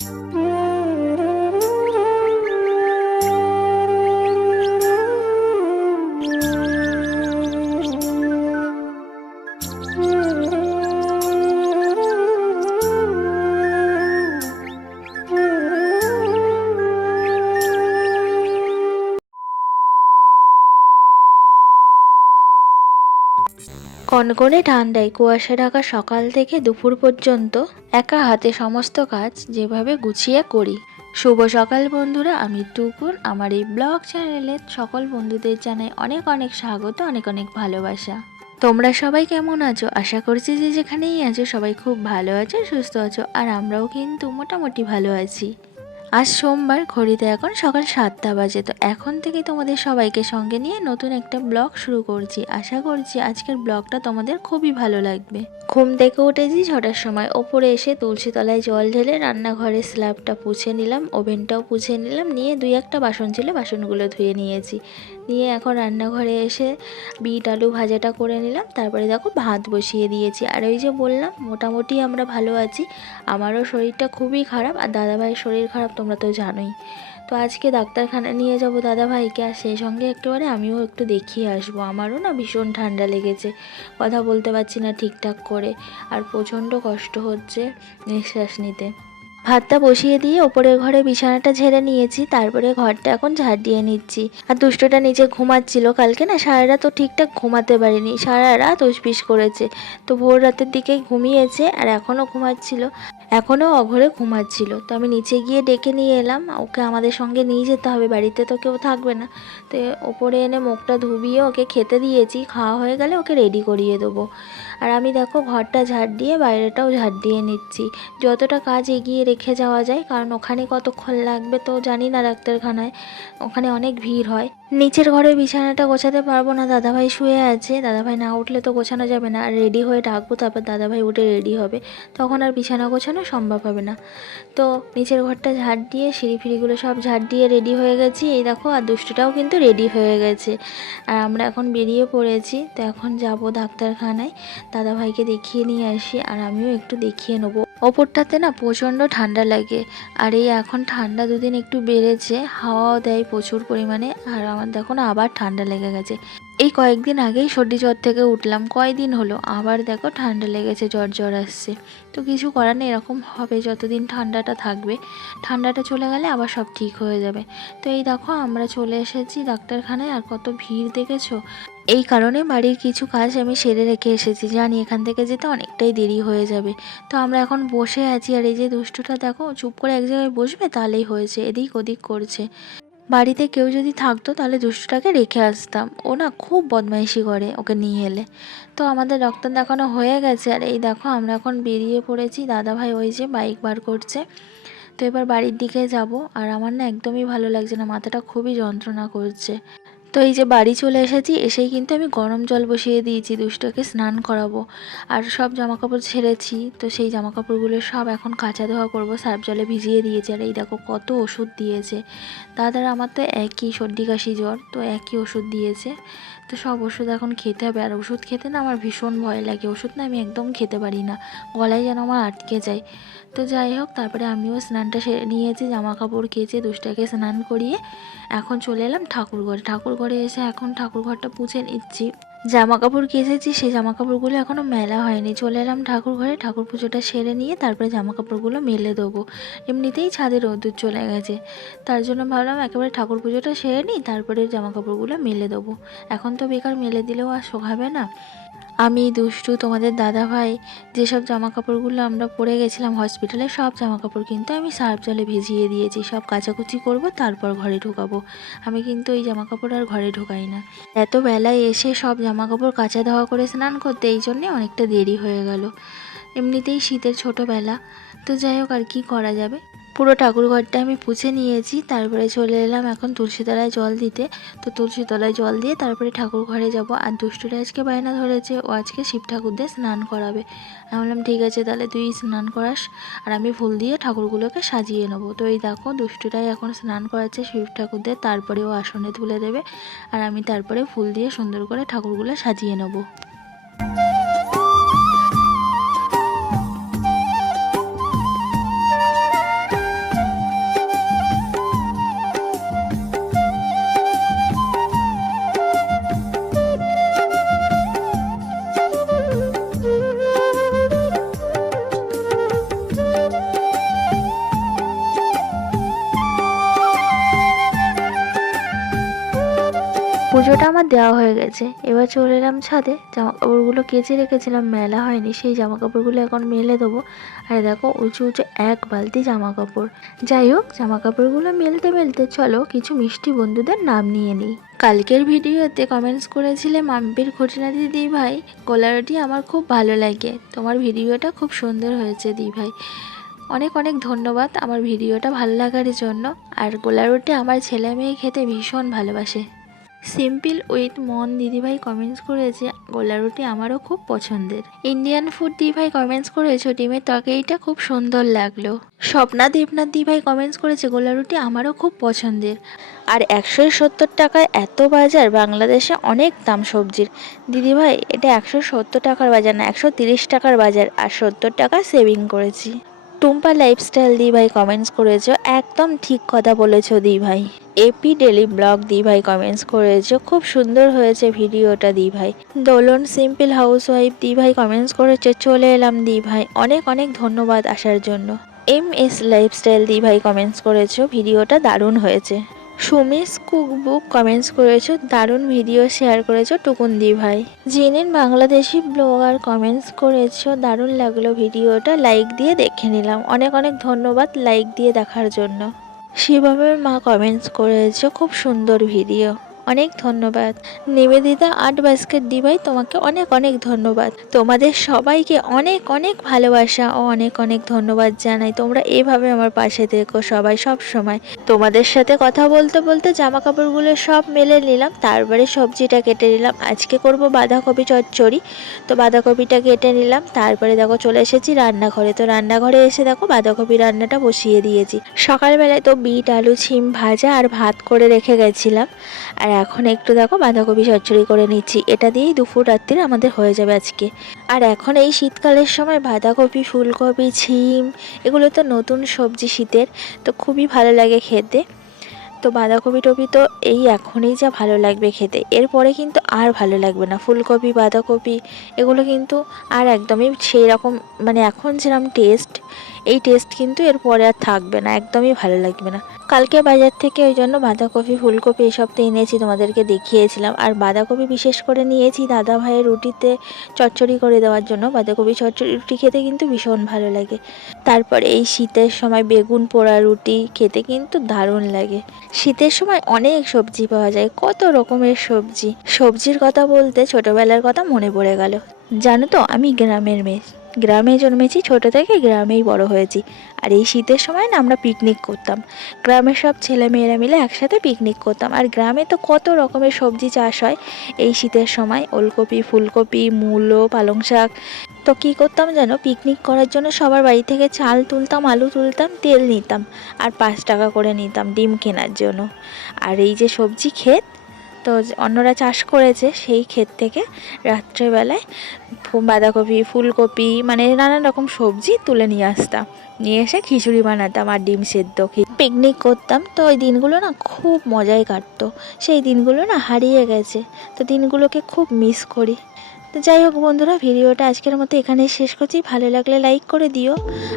Mm-hmm. কনকনে ঠান্ডায় কুয়াশা ঢাকা সকাল থেকে দুপুর পর্যন্ত একা হাতে সমস্ত কাজ যেভাবে গুছিয়ে করি। শুভ সকাল বন্ধুরা, আমি টুকুর আমার এই ব্লগ চ্যানেলে সকল বন্ধুদের জানাই অনেক অনেক স্বাগত, অনেক অনেক ভালোবাসা। তোমরা সবাই কেমন আছো? আশা করছি যে যেখানেই আছো সবাই খুব ভালো আছো, সুস্থ আছো, আর আমরাও কিন্তু মোটামুটি ভালো আছি। আজ সোমবার, ঘড়িতে এখন সকাল সাতটা বাজে। তো এখন থেকে তোমাদের সবাইকে সঙ্গে নিয়ে নতুন একটা ব্লগ শুরু করছি। আশা করছি আজকের ব্লগটা তোমাদের খুবই ভালো লাগবে। ঘুম থেকে উঠেছি ছটার সময়। ওপরে এসে তুলসী তলায় জল ঢেলে রান্নাঘরের স্ল্যাবটা পুছে নিলাম, ওভেনটাও পুছে নিলাম, নিয়ে দুই একটা বাসন ছিল, বাসনগুলো ধুয়ে নিয়েছি। নিয়ে এখন রান্নাঘরে এসে বিট আলু ভাজাটা করে নিলাম। তারপরে দেখো ভাত বসিয়ে দিয়েছি। আর ওই যে বললাম, মোটামুটি আমরা ভালো আছি। আমারও শরীরটা খুবই খারাপ আর দাদাভাইয়ের শরীর খারাপ তোমরা তো জানোই। তো আজকে ডাক্তারখানা নিয়ে যাব দাদাভাইকে আর সেই সঙ্গে একটুবারে আমিও একটু দেখিয়ে আসব। আমারও না ভীষণ ঠান্ডা লেগেছে। কথা বলতে পারছি না ঠিকঠাক করে। আর প্রচণ্ড কষ্ট হচ্ছে নিঃশ্বাস নিতে। ভাতটা বসিয়ে দিয়ে ওপরের ঘরে বিছানাটা ঝেড়ে নিয়েছি, তারপরে ঘরটা এখন ঝাড় দিয়ে নিচ্ছি। আর দুষ্টটা নিচে ঘুমাচ্ছিল, কালকে না সারা রাত তো ঠিকঠাক ঘুমাতে পারিনি, সারা রাত উসপিস করেছে। তো ভোর রাতের দিকে ঘুমিয়েছে আর এখনও ঘুমাচ্ছিল। এখনও অঘরে ঘুমাচ্ছিল। তো আমি নিচে গিয়ে ডেকে নিয়ে এলাম। ওকে আমাদের সঙ্গে নিয়ে যেতে হবে, বাড়িতে তো কেউ থাকবে না। তো ওপরে এনে মুখটা ধুবিয়ে ওকে খেতে দিয়েছি। খাওয়া হয়ে গেলে ওকে রেডি করিয়ে দেবো। আর আমি দেখো ঘরটা ঝাড় দিয়ে, বাইরেটাও ঝাড় দিয়ে নিচ্ছি। যতটা কাজ এগিয়ে রেখে যাওয়া যায়, কারণ ওখানে কতক্ষণ লাগবে তো জানি না ডাক্তারখানায়। ওখানে অনেক ভিড় হয়। নিচের ঘরে বিছানাটা গোছাতে পারব না, দাদাভাই শুয়ে আছে। দাদাভাই না উঠলে তো গোছানো যাবে না। আর রেডি হয়ে ডাকবো, তারপর দাদাভাই উঠে রেডি হবে। তখন আর বিছানা গোছানো সম্ভব হবে না। তো নিচের ঘরটা ঝাড় দিয়ে, সিঁড়ি ফিড়িগুলো সব ঝাড় দিয়ে রেডি হয়ে গেছি। এই দেখো, আর দুষ্টুটাও কিন্তু রেডি হয়ে গেছে। আর আমরা এখন বেরিয়ে পড়েছি। তো এখন যাব ডাক্তারখানায়। দাদাভাইকে দেখিয়ে নিয়ে আসি, আর আমিও একটু দেখিয়ে নেব। ওপরটাতে না প্রচণ্ড ঠান্ডা লাগে। আর এই এখন ঠান্ডা দুদিন একটু বেড়েছে, হাওয়াও দেয় প্রচুর পরিমাণে। আর আমার দেখো না আবার ঠান্ডা লেগে গেছে। এই কয়েকদিন আগেই সর্দি জ্বর থেকে উঠলাম, কয়দিন হলো? আবার দেখো ঠান্ডা লেগেছে, জ্বর জ্বর আসছে। তো কিছু করার নেই, এরকম হবে, যতদিন ঠান্ডাটা থাকবে, ঠান্ডাটা চলে গেলে আবার সব ঠিক হয়ে যাবে। তো এই দেখো আমরা চলে এসেছি ডাক্তারখানায়, আর কত ভিড় দেখেছ? এই কারণে বাড়ির কিছু কাজ আমি সেরে রেখে এসেছি, জানি এখান থেকে যেতে অনেকটাই দেরি হয়ে যাবে। তো আমরা এখন বসে আছি, আর এই যে দুষ্টুটা দেখো, চুপ করে এক জায়গায় বসবে, তাহলেই হয়েছে, এদিক ওদিক করছে। বাড়িতে কেউ যদি থাকতো তাহলে দুষ্টুটাকে রেখে আসতাম। ও না খুব বদমাইশি করে ওকে নিয়ে এলে। তো আমাদের ডক্টর দেখানো হয়ে গেছে আর এই দেখো আমরা এখন বেরিয়ে পড়েছি। দাদাভাই ওই যে বাইক বার করছে। তো এবার বাড়ির দিকে যাব। আর আমার না একদমই ভালো লাগছে না, মাথাটা খুবই যন্ত্রণা করছে। তো এই যে বাড়ি চলে এসেছি, এসেই কিন্তু আমি গরম জল বসিয়ে দিয়েছি, দুষ্টকে স্নান করাবো। আর সব জামা কাপড় ছেড়েছি, তো সেই জামা কাপড়গুলো সব এখন কাঁচা ধোয়া করব, সার্ফ জলে ভিজিয়ে দিয়েছে। আর এই দেখো কত ওষুধ দিয়েছে। তাদের আমার তো একই সর্দি কাশি জ্বর, তো একই ওষুধ দিয়েছে। তো সব ওষুধ এখন খেতে হবে। আর ওষুধ খেতে না আমার ভীষণ ভয় লাগে। ওষুধ না আমি একদম খেতে পারি না। গলায় যেন আমার আটকে যায়। তো যাই হোক, তারপরে আমিও স্নানটা সেরে নিয়েছি জামা কাপড় কেচে দুষ্টাকে স্নান করিয়ে এখন চলে এলাম ঠাকুর ঘরে ঠাকুর ঘরে এসে এখন ঠাকুর ঘরটা পুছে নিচ্ছি। জামা কাপড় কেচেছি, সেই জামা কাপড়গুলো এখনও মেলা হয়নি। চলে এলাম ঠাকুর ঘরে ঠাকুর পুজোটা সেরে নিয়ে তারপরে জামা কাপড়গুলো মেলে দেবো। এমনিতেই ছাদে রোদ্দুর চলে গেছে। তার জন্য ভাবলাম একেবারে ঠাকুর পুজোটা সেরে নিই, তারপরে জামা কাপড়গুলো মেলে দেবো। এখন তো বেকার মেলে দিলেও আর শোকাবে না। আমি দুষ্টু, তোমাদের দাদা ভাই, যেসব জামা কাপড়গুলো আমরা পরে গেছিলাম হসপিটালে সব জামা কাপড় কিন্তু আমি সার্ফ জলে ভিজিয়ে দিয়েছি। সব কাচাকুচি করব, তারপর ঘরে ঢুকাবো। আমি কিন্তু এই জামা কাপড় আর ঘরে ঢোকাই না। এত বেলায় এসে সব জামা কাপড় কাচা ধোয়া করে স্নান করতে, এই জন্যে অনেকটা দেরি হয়ে গেল। এমনিতেই শীতের ছোটোবেলা। তো যাই হোক, আর কি করা যাবে? পুরো ঠাকুর ঘরটা আমি পুছে নিয়েছি, তারপরে চলে এলাম এখন তুলসীতলায় জল দিতে। তো তুলসীতলায় জল দিয়ে তারপরে ঠাকুর ঘরে যাব। আর দুষ্টুটা আজকে বায়না ধরেছে, ও আজকে শিব ঠাকুরদের স্নান করাবে। আমি বললাম, ঠিক আছে তাহলে তুই স্নান করাস, আর আমি ফুল দিয়ে ঠাকুরগুলোকে সাজিয়ে নেব। তো এই দেখো, দুষ্টুটাই এখন স্নান করাচ্ছে শিব ঠাকুরদের তারপরে ও আসনে তুলে দেবে। আর আমি তারপরে ফুল দিয়ে সুন্দর করে ঠাকুরগুলো সাজিয়ে নেব। আমার দেওয়া হয়ে গেছে। এবার চলে এলাম ছাদে। জামা কাপড়গুলো কেচে রেখেছিলাম, মেলা হয়নি। সেই জামা কাপড়গুলো এখন মেলে দেবো। আর দেখো, উঁচু উঁচু এক বালতি জামা কাপড় যাই হোক জামা কাপড়গুলো মেলতে মেলতে চলো, কিছু মিষ্টি বন্ধুদের নাম নিয়ে নিই। কালকের ভিডিওতে কমেন্টস করেছিলে মাম্পির খুঁটিনাটি দি ভাই। গোলারটি আমার খুব ভালো লাগে। তোমার ভিডিওটা খুব সুন্দর হয়েছে দি ভাই। অনেক অনেক ধন্যবাদ আমার ভিডিওটা ভালো লাগার জন্য। আর গোলা রুটি আমার ছেলে মেয়ে খেতে ভীষণ ভালোবাসে। সিম্পল উইথ মন দিদিভাই কমেন্টস করেছে, গোলা রুটি আমারও খুব পছন্দের। ইন্ডিয়ান ফুড দিভাই কমেন্টস করেছ, ডিমের তরকারিটা খুব সুন্দর লাগল। স্বপ্না দেবনাথ দিভাই কমেন্টস করেছে, গোলা রুটি আমারও খুব পছন্দের। আর একশো সত্তর টাকায় এত বাজার, বাংলাদেশে অনেক দাম সবজির। দিদিভাই এটা একশো সত্তর টাকার বাজার না, একশো তিরিশ টাকার বাজার, আর সত্তর টাকা সেভিং করেছি। টুম্পা লাইফস্টাইল দি ভাই কমেন্টস করেছ, একদম ঠিক কথা বলেছ দি ভাই এপি ডেলি ব্লগ দি ভাই কমেন্টস করেছ, খুব সুন্দর হয়েছে ভিডিওটা দি ভাই দোলন সিম্পল হাউস ওয়াইফ দি ভাই কমেন্টস করেছে, চলে এলাম দি ভাই অনেক অনেক ধন্যবাদ আসার জন্য। এম এস লাইফস্টাইল দি ভাই কমেন্টস করেছ, ভিডিওটা দারুণ হয়েছে। সুমিস কুকবুক কমেন্টস করেছ, দারুণ ভিডিও শেয়ার করেছ, টুকুন্দি ভাই। জেনেন বাংলাদেশি ব্লগার কমেন্টস করেছ, দারুণ লাগল ভিডিওটা লাইক দিয়ে দেখে নিলাম। অনেক অনেক ধন্যবাদ লাইক দিয়ে দেখার জন্য। সেভাবে মা কমেন্টস করেছ, খুব সুন্দর ভিডিও অনেক ধন্যবাদ। নিবেদিতা আর্ট বাস্কেট দিভাই তোমাকে অনেক অনেক ধন্যবাদ। তোমাদের সবাইকে অনেক অনেক ভালোবাসা ও অনেক অনেক ধন্যবাদ জানাই। তোমরা এভাবে আমার পাশে দেখো সবাই সব সময়। তোমাদের সাথে কথা বলতে বলতে জামা কাপড়গুলো সব মেলে নিলাম, তারপরে সবজিটা কেটে নিলাম। আজকে করব বাঁধাকপি চচ্চড়ি। তো বাঁধাকপিটা কেটে নিলাম, তারপরে দেখো চলে এসেছি রান্নাঘরে। তো রান্নাঘরে এসে দেখো বাঁধাকপি রান্নাটা বসিয়ে দিয়েছি। সকালবেলায় তো বিট, আলু, ছিম ভাজা আর ভাত করে রেখে গেছিলাম। আর এখন একটু দেখো বাঁধাকপি চচ্চড়ি করে নিচ্ছি। এটা দিয়েই দুপুর রাত্রির আমাদের হয়ে যাবে আজকে। আর এখন এই শীতকালের সময় বাঁধাকপি, ফুলকপি, ছিম, এগুলো তো নতুন সবজি শীতের, তো খুবই ভালো লাগে খেতে। তো বাঁধাকপি টপি তো এই এখনই যা ভালো লাগবে খেতে। এরপরে কিন্তু আর ভালো লাগবে না। ফুলকপি, বাঁধাকপি, এগুলো কিন্তু আর একদমই সেই রকম মানে এখন যেরকম টেস্ট এই টেস্ট কিন্তু এরপরে আর থাকবে না, একদমই ভালো লাগবে না। কালকে বাজার থেকে ওই জন্য বাঁধাকপি, ফুলকপি এসব তো এনেছি, তোমাদেরকে দেখিয়েছিলাম। আর বাঁধাকপি বিশেষ করে নিয়েছি দাদা ভাইয়ের রুটিতে চচ্চড়ি করে দেওয়ার জন্য। বাঁধাকপি, চচ্চড়ি রুটি খেতে কিন্তু ভীষণ ভালো লাগে। তারপরে এই শীতের সময় বেগুন পোড়া রুটি খেতে কিন্তু দারুণ লাগে। শীতের সময় অনেক সবজি পাওয়া যায়, কত রকমের সবজি। সবজির কথা বলতে ছোটবেলার কথা মনে পড়ে গেল। জানো তো, আমি গ্রামের মেয়ে। গ্রামে জন্মেছি, ছোট থেকে গ্রামেই বড় হয়েছি। আর এই শীতের সময় না আমরা পিকনিক করতাম। গ্রামের সব ছেলে মেয়েরা মিলে একসাথে পিকনিক করতাম। আর গ্রামে তো কত রকমের সবজি চাষ হয়। এই শীতের সময় ওলকপি, ফুলকপি, মূলো, পালং শাক। তো কী করতাম যেন পিকনিক করার জন্য সবার বাড়ি থেকে চাল তুলতাম, আলু তুলতাম, তেল নিতাম। আর পাঁচ টাকা করে নিতাম ডিম কেনার জন্য। আর এই যে সবজি ক্ষেত তো অন্যরা চাষ করেছে সেই ক্ষেত থেকে রাত্রেবেলায় বাঁধাকপি, ফুলকপি মানে নানান রকম সবজি তুলে নিয়ে আসতাম। নিয়ে এসে খিচুড়ি বানাতাম আর ডিম সেদ্ধ পিকনিক করতাম। তো ওই দিনগুলো না খুব মজায় কাটতো। সেই দিনগুলো না হারিয়ে গেছে। তো দিনগুলোকে খুব মিস করি। তো যাই হোক বন্ধুরা, ভিডিওটা আজকের মতো এখানেই শেষ করছি। ভালো লাগলে লাইক করে দিও।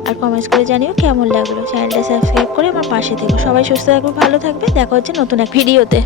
আর কমেন্টস করে জানিও কেমন লাগল। চ্যানেলটা সাবস্ক্রাইব করে আমার পাশে থেকো। সবাই সুস্থ থাকবে ভালো থাকবে। দেখা হচ্ছে নতুন এক ভিডিওতে।